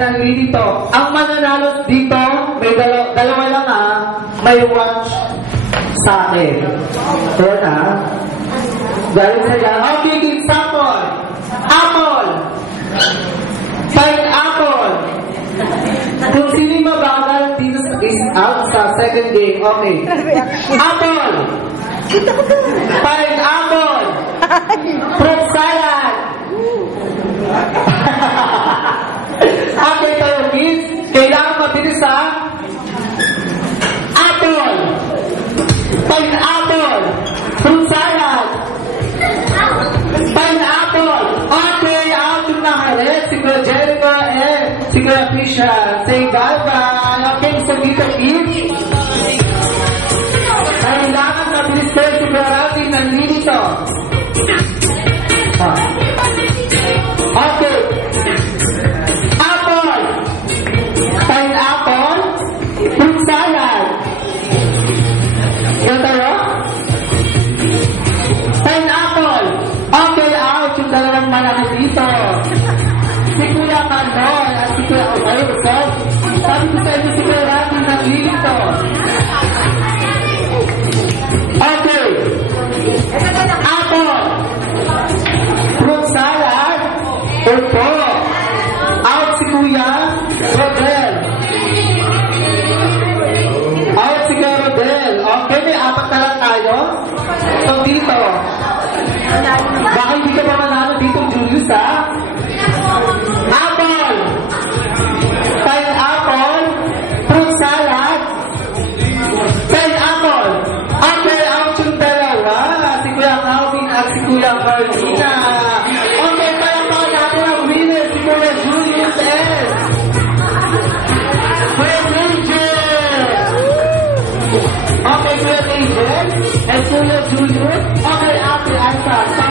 dito. Ang mananalo dito, may dalawa lang may watch sa akin. Ayan Galing sa'yo. Okay, example. Apple. Pineapple. Kung sino yung mabagal dito is out sa second game. Okay. Apple. Pineapple. Fruit salad. Okay, tayo kids. Kailangan mabilis Apple. Pineapple. Fruit salad. Pineapple. Okay, out yung nakalit. Si Kuya Jericho si Kuya Fisha. Say bye-bye. Okay, so dito kids. Kailangan mabilis kayo si Kuya Rafi nandito. Okay. Apple. Pineapple. Fruit salad. Yan tayo? Pineapple. Okay, out yung dalawang malaki dito. Si Kuya Mandol at si Kuya Osayo. Sabi ko sa inyo si Kuya Rafi nandito. Okay. Apple. Fruit salad. Opo. Out si Kuya Rodel. Out si Kuya Rodel. Okay, may apat na lang tayo. So dito. Baka hindi ka pa manalo dito, Julius, Apple. Pineapple. Fruit salad. Pineapple. Okay, out yung dalawa. Si Kuya Calvin at si Kuya Martina. Okay, palakpakan natin ang winner, si Kuya Julius S. Kuya Angel. Okay, Kuya Angel. And Kuya Julius. Okay, Ate Asa.